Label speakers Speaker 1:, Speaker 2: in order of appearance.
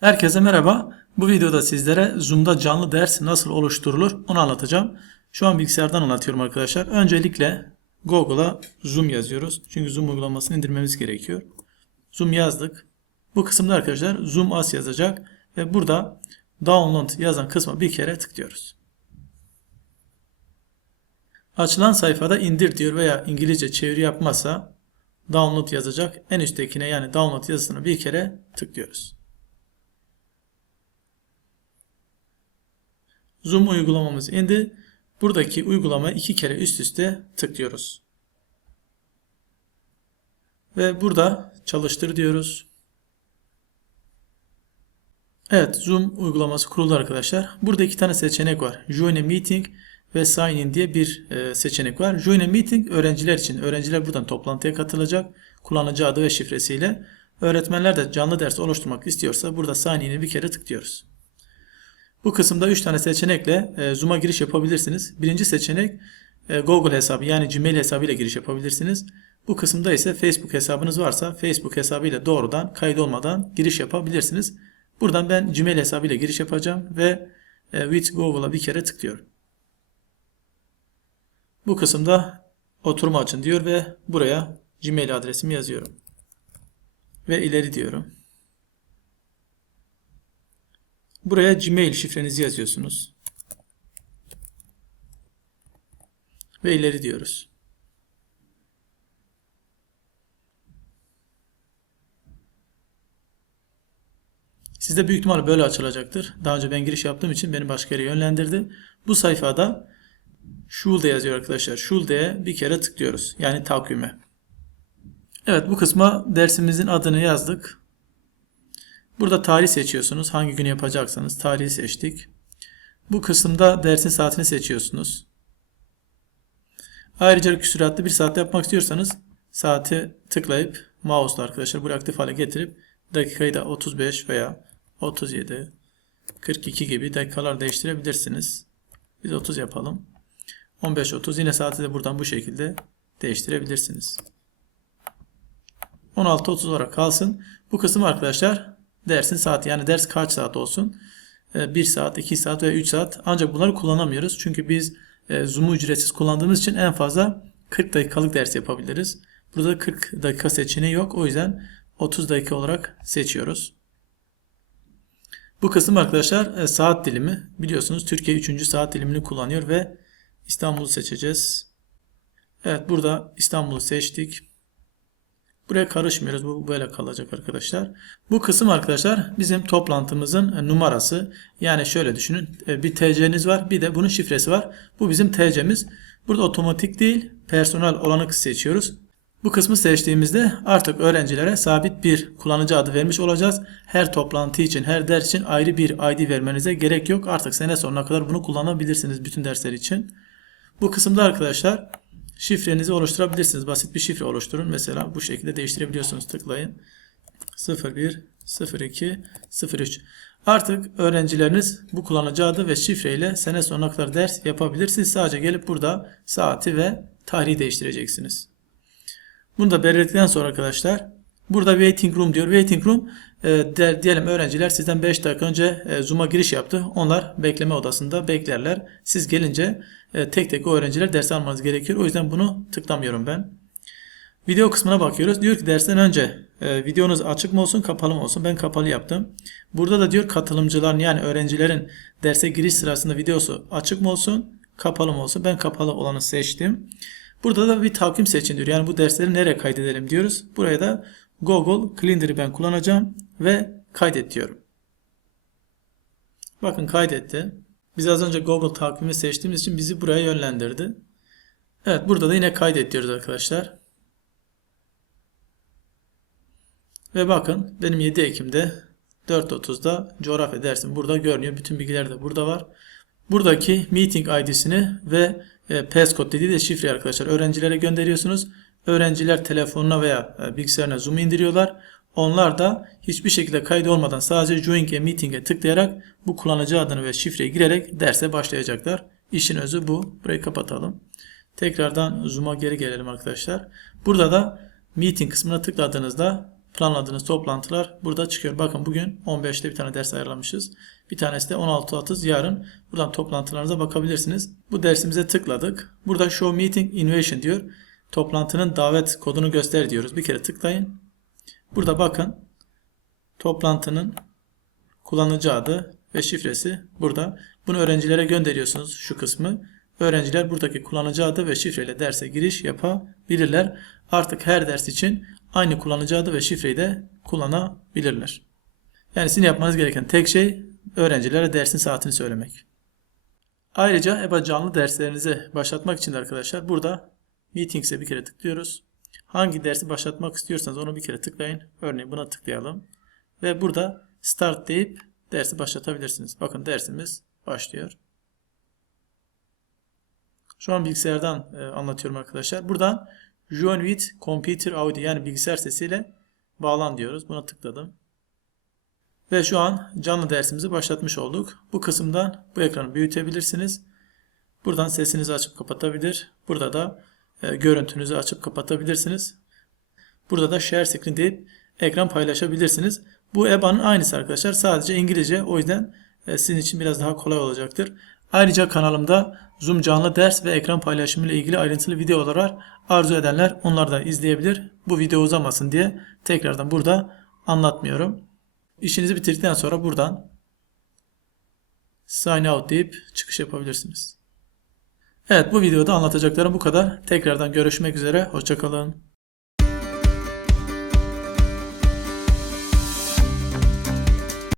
Speaker 1: Herkese merhaba. Bu videoda sizlere Zoom'da canlı ders nasıl oluşturulur onu anlatacağım. Şu an bilgisayardan anlatıyorum arkadaşlar. Öncelikle Google'a Zoom yazıyoruz. Çünkü Zoom uygulamasını indirmemiz gerekiyor. Zoom yazdık. Bu kısımda arkadaşlar Zoom as yazacak ve burada download yazan kısma bir kere tıklıyoruz. Açılan sayfada indir diyor veya İngilizce çeviri yapmazsa download yazacak. En üsttekine yani download yazısını bir kere tıklıyoruz. Zoom uygulamamız indi. Buradaki uygulama iki kere üst üste tıklıyoruz. Ve burada çalıştır diyoruz. Evet Zoom uygulaması kuruldu arkadaşlar. Burada iki tane seçenek var. Join a meeting ve sign in diye bir e, seçenek var. Join a meeting öğrenciler için. Öğrenciler buradan toplantıya katılacak. Kullanıcı adı ve şifresiyle. Öğretmenler de canlı ders oluşturmak istiyorsa burada sign in'i bir kere tıklıyoruz. Bu kısımda 3 tane seçenekle e, Zoom'a giriş yapabilirsiniz. Birinci seçenek e, Google hesabı yani Gmail hesabıyla giriş yapabilirsiniz. Bu kısımda ise Facebook hesabınız varsa Facebook hesabıyla doğrudan kayıt olmadan giriş yapabilirsiniz. Buradan ben Gmail hesabıyla giriş yapacağım ve e, with Google'a bir kere tıklıyorum. Bu kısımda oturum açın diyor ve buraya Gmail adresimi yazıyorum. Ve ileri diyorum. Buraya Gmail şifrenizi yazıyorsunuz. Ve ileri diyoruz. Sizde büyük ihtimal böyle açılacaktır. Daha önce ben giriş yaptığım için beni başka yere yönlendirdi. Bu sayfada Schulde yazıyor arkadaşlar. Schulde'ye bir kere tıklıyoruz. Yani takvime. Evet bu kısma dersimizin adını yazdık. Burada tarih seçiyorsunuz. Hangi günü yapacaksanız tarihi seçtik. Bu kısımda dersin saatini seçiyorsunuz. Ayrıca küsuratlı bir saatte yapmak istiyorsanız saati tıklayıp mouse'la arkadaşlar buraya aktif hale getirip dakikayı da 35 veya 37 42 gibi dakikalar değiştirebilirsiniz. Biz 30 yapalım. 15-30 yine saati de buradan bu şekilde değiştirebilirsiniz. 16-30 olarak kalsın. Bu kısım arkadaşlar dersin saati yani ders kaç saat olsun? 1 saat, 2 saat veya 3 saat. Ancak bunları kullanamıyoruz. Çünkü biz Zoom'u ücretsiz kullandığımız için en fazla 40 dakikalık ders yapabiliriz. Burada 40 dakika seçeneği yok. O yüzden 30 dakika olarak seçiyoruz. Bu kısım arkadaşlar saat dilimi. Biliyorsunuz Türkiye 3. saat dilimini kullanıyor ve İstanbul'u seçeceğiz. Evet burada İstanbul'u seçtik. Buraya karışmıyoruz. Bu böyle kalacak arkadaşlar. Bu kısım arkadaşlar bizim toplantımızın numarası. Yani şöyle düşünün. Bir TC'niz var. Bir de bunun şifresi var. Bu bizim TC'miz. Burada otomatik değil. Personel olanı seçiyoruz. Bu kısmı seçtiğimizde artık öğrencilere sabit bir kullanıcı adı vermiş olacağız. Her toplantı için, her ders için ayrı bir ID vermenize gerek yok. Artık sene sonuna kadar bunu kullanabilirsiniz bütün dersler için. Bu kısımda arkadaşlar şifrenizi oluşturabilirsiniz. Basit bir şifre oluşturun. Mesela bu şekilde değiştirebiliyorsunuz. Tıklayın. 01 02 03 Artık öğrencileriniz bu kullanıcı adı ve şifreyle sene sonuna kadar ders yapabilir. Siz sadece gelip burada saati ve tarihi değiştireceksiniz. Bunu da belirttikten sonra arkadaşlar burada waiting room diyor. Waiting room de, diyelim öğrenciler sizden 5 dakika önce e, Zoom'a giriş yaptı. Onlar bekleme odasında beklerler. Siz gelince e, tek tek o öğrenciler ders almanız gerekiyor. O yüzden bunu tıklamıyorum ben. Video kısmına bakıyoruz. Diyor ki dersten önce e, videonuz açık mı olsun kapalı mı olsun? Ben kapalı yaptım. Burada da diyor katılımcıların yani öğrencilerin derse giriş sırasında videosu açık mı olsun kapalı mı olsun? Ben kapalı olanı seçtim. Burada da bir takvim seçin diyor. Yani bu dersleri nereye kaydedelim diyoruz. Buraya da Google Calendar'ı ben kullanacağım ve kaydet diyorum. Bakın kaydetti. Biz az önce Google takvimi seçtiğimiz için bizi buraya yönlendirdi. Evet burada da yine kaydet diyoruz arkadaşlar. Ve bakın benim 7 Ekim'de 4.30'da coğrafya dersim burada görünüyor. Bütün bilgiler de burada var. Buradaki meeting ID'sini ve e, passcode dediği de şifre arkadaşlar. Öğrencilere gönderiyorsunuz. Öğrenciler telefonuna veya e, bilgisayarına Zoom indiriyorlar. Onlar da hiçbir şekilde kayıt olmadan sadece Join a Meeting'e tıklayarak bu kullanıcı adını ve şifreyi girerek derse başlayacaklar. İşin özü bu. Burayı kapatalım. Tekrardan Zoom'a geri gelelim arkadaşlar. Burada da Meeting kısmına tıkladığınızda planladığınız toplantılar burada çıkıyor. Bakın bugün 15'te bir tane ders ayarlamışız. Bir tanesi de 16.30 yarın. Buradan toplantılarınıza bakabilirsiniz. Bu dersimize tıkladık. Burada Show Meeting Invitation diyor. Toplantının davet kodunu göster diyoruz. Bir kere tıklayın. Burada bakın toplantının kullanıcı adı ve şifresi burada. Bunu öğrencilere gönderiyorsunuz şu kısmı. Öğrenciler buradaki kullanıcı adı ve şifreyle derse giriş yapabilirler. Artık her ders için aynı kullanıcı adı ve şifreyi de kullanabilirler. Yani sizin yapmanız gereken tek şey öğrencilere dersin saatini söylemek. Ayrıca EBA canlı derslerinizi başlatmak için de arkadaşlar burada Meetings'e bir kere tıklıyoruz. Hangi dersi başlatmak istiyorsanız onu bir kere tıklayın. Örneğin buna tıklayalım. Ve burada Start deyip dersi başlatabilirsiniz. Bakın dersimiz başlıyor. Şu an bilgisayardan e, anlatıyorum arkadaşlar. Buradan Join with Computer Audio yani bilgisayar sesiyle bağlan diyoruz. Buna tıkladım. Ve şu an canlı dersimizi başlatmış olduk. Bu kısımdan bu ekranı büyütebilirsiniz. Buradan sesinizi açıp kapatabilir. Burada da görüntünüzü açıp kapatabilirsiniz. Burada da Share Screen deyip ekran paylaşabilirsiniz. Bu EBA'nın aynısı arkadaşlar. Sadece İngilizce. O yüzden e, sizin için biraz daha kolay olacaktır. Ayrıca kanalımda Zoom canlı ders ve ekran paylaşımı ile ilgili ayrıntılı videolar var. Arzu edenler onları da izleyebilir. Bu video uzamasın diye tekrardan burada anlatmıyorum. İşinizi bitirdikten sonra buradan sign out deyip çıkış yapabilirsiniz. Evet bu videoda anlatacaklarım bu kadar. Tekrardan görüşmek üzere. Hoşçakalın.